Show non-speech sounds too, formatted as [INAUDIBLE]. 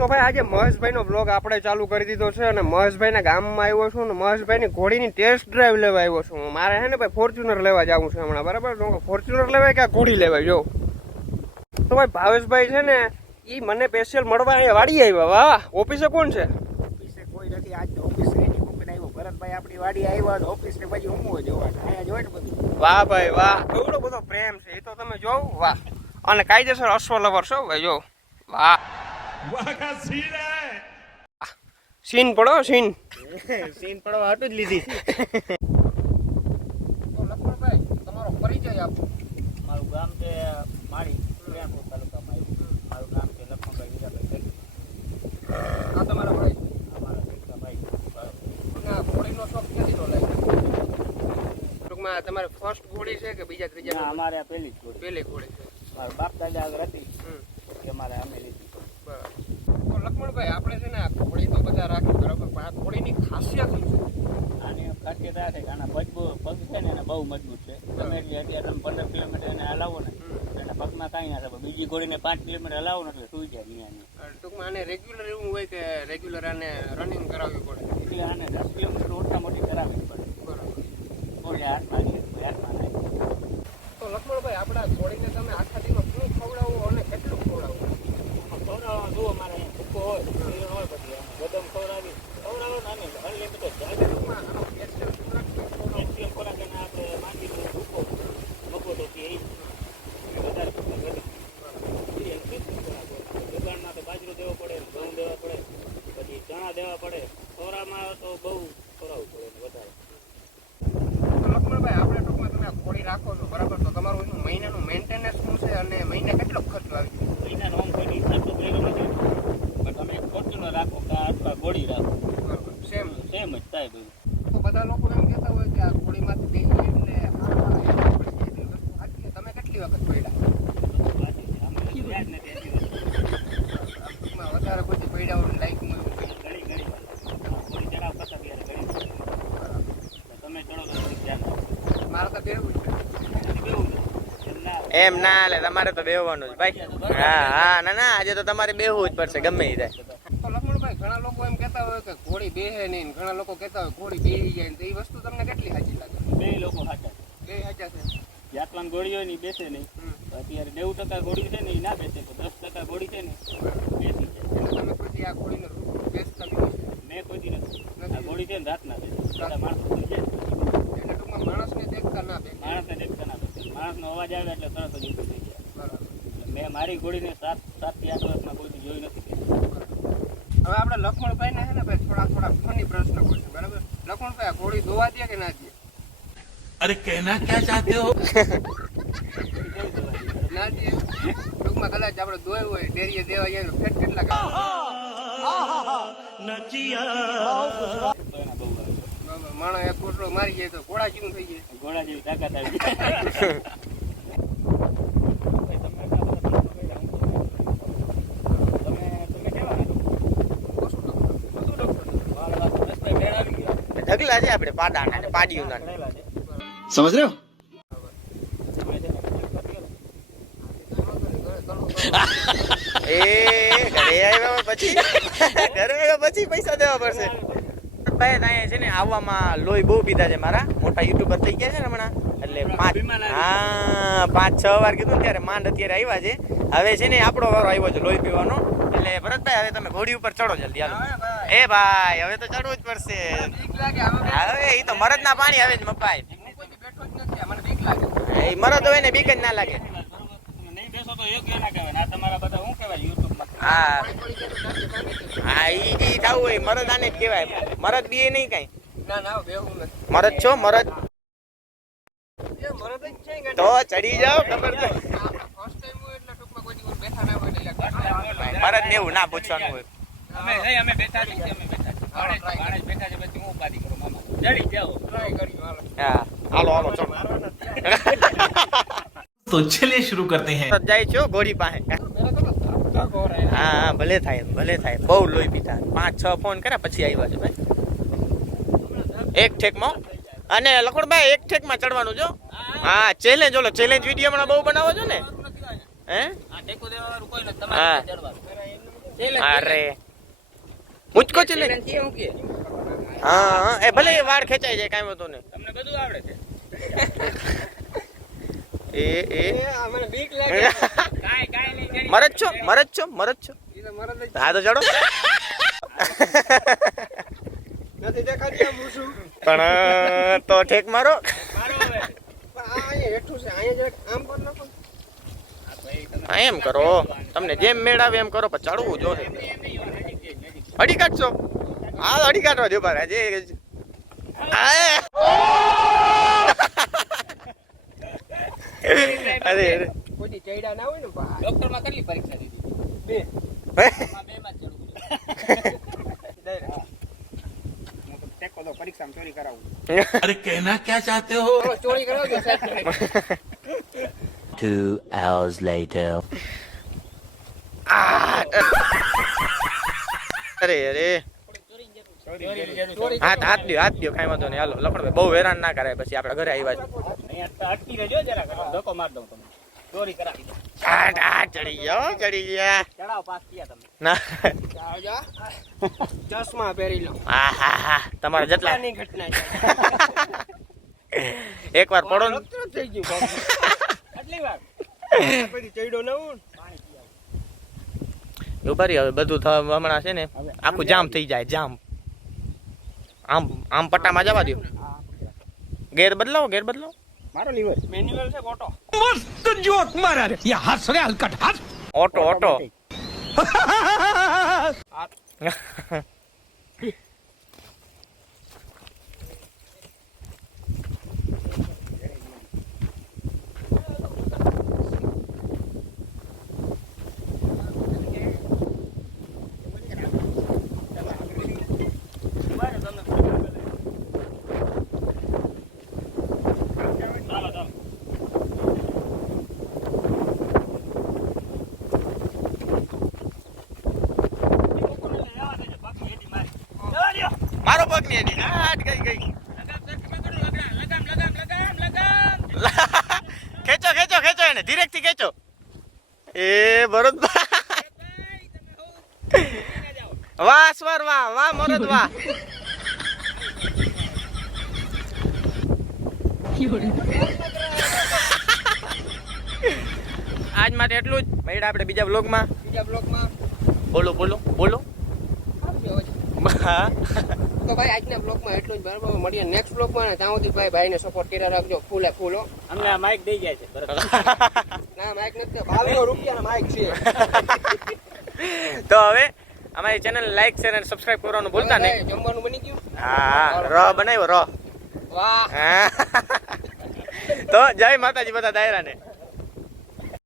તો ભાઈ આજે મહેશભાઈનો બ્લોગ આપણે ચાલુ કરી દીધો છે અને મહેશભાઈના ગામમાં આવ્યો છું અને મહેશભાઈની ઘોડીની ટેસ્ટ ડ્રાઈવ લેવા આવ્યો છું મારે હે ને ભાઈ ફોર્ચ્યુનર લેવા જવું છે હમણાં બરાબર? ફોર્ચ્યુનર લેવાય કે ઘોડી લેવાય? જો. તો ભાઈ ભાવેશભાઈ છે ને એ મને સ્પેશિયલ મળવા અહીંયા વાડી આવ્યા. વાહ ઓફિસે કોણ છે? ઓફિસે કોઈ નથી આજ તો ઓફિસ રેડી મૂકીને આવ્યો. ભરતભાઈ આપણી વાડી આવ્યા ઓફિસ ને પછી હું જોવા અહીંયા જોઈ ને બધું? વાહ ભાઈ વાહ. એવડો બધો પ્રેમ છે એ તો તમે જોવ. વાહ. અને કાયદેસર અશ્વ લવર છો ભાઈ જો. વાહ. સીન પડો સીન. સીન પડવા હતું જ લીધી. તો લક્ષ્મણભાઈ તમારો પરિચય આપો. મારું ગામ છે માળી પ્રિયાપુર તાલુકામાં મારું નામ છે લક્ષ્મણભાઈ વીરાભાઈ આ તમારા ભાઈ? અમારા ઘોડીનો શોખ કેવી તો લાગ્યો? ટૂંકમાં તમારે ફર્સ્ટ ઘોડી છે કે બીજા ત્રીજા? અમારે આ પહેલી જ ઘોડી પેલી ઘોડી છે. મારા બાપ દાદા આગળ હતી અમારે અમે લક્ષ્મણભાઈ આપણે છે ને આ ઘોડી તો બધા રાખી બરાબર? પણ આ ઘોડીની ખાસિયત શું છે? આની ખાસિયત આ છે કે આના પગ પગ છે ને એને બહુ મજબૂત છે. તમે એટલે અત્યારે તમે પંદર કિલોમીટર એને હલાવો ને એના પગમાં કાંઈ ના થાય. બીજી ઘોડીને પાંચ કિલોમીટર હલાવો ને એટલે સુઈ જાય અહીંયા ટૂંકમાં આને રેગ્યુલર એવું હોય કે રેગ્યુલર આને રનિંગ કરાવવી પડે? એટલે આને દસ કિલોમીટર ઓછા મોટી કરાવવી પડે. બરાબર. કોઈ હાથમાં હાથમાં તો લક્ષ્મણભાઈ આપણા ઘોડીને તમે આખા દિવસ શું ખવડાવો અને કેટલું ખવડાવો ખવડાવવાનું જુઓ ભૂકો હોય એ હોય ખોરાક એને આપણે માંગી દઈએ ભૂકો મકો તો એ વધારે. દબાણમાં તો બાજરો દેવો પડે ઘઉં દેવા પડે પછી ચણા દેવા પડે ખોરામાં તો બહુ ખોરાવું પડે વધારે આપણે ટૂંકમાં તમે આ રાખો છો બરાબર તો તમારું મહિનાનું મેન્ટેનન્સ શું છે અને મહિને કેટલો ખર્ચો આવી જાય મહિનાનો હિસાબ તો ભેગો નથી રાખો કે ગોળી રાખો. સેમ. સેમ જ થાય બધું. તો બધા લોકો એમ કહેતા હોય કે આ ઘોડીમાંથી બે એટલે જાય. તમે કેટલી વખત પડ્યા વધારે પછી પડ્યા લાઈક ઘણી ઘણી ગોળી ચડાવ કરતા ત્યારે ઘણી તમે ધ્યાન મારે તો બેવું છે એમ ના એમ ના લે તમારે તો બેહવાનું જ ભાઈ. હા હા ના ના આજે તો તમારે બેહવું જ પડશે ગમે એ થાય તો લક્ષ્મણભાઈ ઘણા લોકો એમ કહેતા હોય કે ઘોડી બેહે નહીં ઘણા લોકો કહેતા હોય ઘોડી બેહી જાય ને તો એ વસ્તુ તમને કેટલી સાચી લાગે? બે લોકો સાચા. બે સાચા છે? જાતવાન ઘોડી હોય ને બેસે નહીં. અત્યારે નેવું ટકા ગોળી છે ને એ ના બેસે તો દસ ટકા ગોળી છે ને બેસી જાય. તમે પછી આ ઘોડીનો બેસતા બી મેં કોઈ દી નથી. આ ગોળી છે ને રાતના બેસે. માણસ એટલે ટૂંકમાં માણસને દેખતા ના બેસે. માણસને દેખતા ના બેસે. માણસનો અવાજ આવે એટલે તરત જ ઊભી થઈ જાય મેં મારી ગોળીને સાત સાતથી આઠ વર્ષમાં કોઈ જોઈ નથી. હવે આપણે લક્ષ્મણભાઈ ને ને ભાઈ થોડા થોડા ફની પ્રશ્ન પૂછશું બરાબર? લક્ષ્મણભાઈ ઘોડી ધોવા દે કે ના દે? અરે કહેના ક્યાં ચાહતે હો? ના દે? ટૂંકમાં કદાચ આપણે દોય હોય ડેરીએ દેવા જાય ફેટ કેટલા કામ માણસ એક ગોટલો મારી જાય તો ઘોડા જેવું થઈ જાય. ઘોડા જેવું તાકાત આવી કરેલા છે આપણે પાડાના ને પાડીઓના સમજ રહ્યો? એ ઘરે આવ્યા પછી? ઘરે આવ્યા પછી પૈસા દેવા પડશે. ભાઈ અહીંયા છે ને આવવામાં લોહી બહુ પીધા છે મારા. મોટા યુટ્યુબર થઈ ગયા છે ને હમણાં. એટલે પાંચ હા પાંચ છ વાર કીધું ને ત્યારે માંડ અત્યારે આવ્યા છે. હવે છે ને આપણો વારો આવ્યો છે લોહી પીવાનો. એટલે ભરતભાઈ હવે તમે ઘોડી ઉપર ચડો જલ્દી હાલો. એ ભાઈ, હવે તો ચડવું જ પડશે. હવે હવે એ તો મરદ ના પાણી આવે જ મપાય. એ મરદ હોય ને બીક જ ના લાગે. હા. હા, ઈ થવું હોય, મરદ આને જ કહેવાય. મરદ બી નહીં કઈ. મરદ છો, મરદ? તો ચડી જાઓ, ખબર મરદ ને એવું ના પૂછવાનું હોય. અમે હે અમે બેઠા છીએ અમે બેઠા છીએ. ભાણે ભાણે બેઠા છે પછી હું ઉપાધી કરું મામા. જડી જાઓ. ટ્રાય કરી હાલો હાલો હાલો ચલો. તો ચલિए શરૂ કરતે હૈ. જાય છો ગોરી પાસે. હા ભલે થાય ભલે થાય. બહુ લોહી પીતા. પાંચ છ ફોન કર્યા પછી આવ્યા છે ભાઈ. એક ઠેકમાં. અને લખોડભાઈ એક ઠેકમાં ચડવાનું જો. હા ચેલેન્જ ઓલો ચેલેન્જ વીડિયો હમણાં બહુ બનાવો છો ને? હે? હા. અરે. મુચકો છે કે? હા હા. એ ભલે એ વાળ ખેંચાઈ જાય કાંઈ વાંધો નહીં. તમને બધું આવડે છે. એ એ. એ મને બીક લાગે. [LAUGHS] કાંઈ કાંઈ નહીં મરજ છો મરજ છો મરજ છો. ઈ તો મરદ જ હા તો ચડો નથી દેખાતી આ ભૂસું. પણ તો ઠેક મારો. મારો હવે. આ હેઠું છે. અહીંયા આમ પર નાખો એમ કરો. તમને જેમ મેળ આવે એમ કરો પણ ચડવું જોઈએ એમ નહીં, એમ નહીં, નજીક જઈ, નજીક. અડી કાઢશો? હા અડી કાઢો જો બાર આજે અરે અરે. ના હોય ને કેટલી પરીક્ષા દીધી બે. બે [LAUGHS] પરીક્ષા ચોરી કરાવું. અરે કહેના ક્યાં ચાહતે ચોરી કરાવજો સાહેબ. 2 hours later. અરે અરે. હાથ હાથ દ્યો હાથ દ્યો, કાંઈ વાંધો નહીં. હાલો લખણ બહુ હેરાન ના કરાય પછી આપણે ઘરે આવ્યા છે. ની. ઘટના પડો ને. રક્ત થઈ ગયું બાપુ. કેટલી વાર પછી ચડ્યો ના હું ઊભા રહી હવે બધું હમણાં છે ને આખું જામ થઈ જાય જામ. આમ આમ પટ્ટામાં જવા દો ગેર બદલાવો ગેર બદલાવો. મારો લીવર. મેન્યુઅલ છે ઓટો ઓટો. ઓટો મારો પગ ની એની. આટ ગઈ ગઈ. [LAUGHS] ખેંચો ખેંચો ખેંચો એને. ધીરેકથી ખેંચો. એ ભરત [LAUGHS] વાહ સ્વર વાહ વાહ મરદ વાહ. [LAUGHS] આજ માટે એટલું જ. મળ્યા આપણે બીજા બ્લોગમાં બીજા બ્લોકમાં બોલો બોલો બોલો. હા. તો ભાઈ આજના બ્લોકમાં એટલું જ બરાબર. મળીએ નેક્સ્ટ બ્લોકમાં ને ત્યાં સુધી ભાઈ ભાઈને સપોર્ટ કર્યા રાખજો ફૂલે ફૂલો અમને આ માઇક દઈ જાય છે [LAUGHS] ના માઇક નથી બાવીસો રૂપિયાના માઇક છે. તો હવે અમારી ચેનલ લાઈક શેર અને સબસ્ક્રાઇબ કરવાનું ભૂલતા નહીં. જમવાનું બની ગયું? હા ર બનાવ્યો ર વાહ. [LAUGHS] તો જય માતાજી બધા દાયરાને.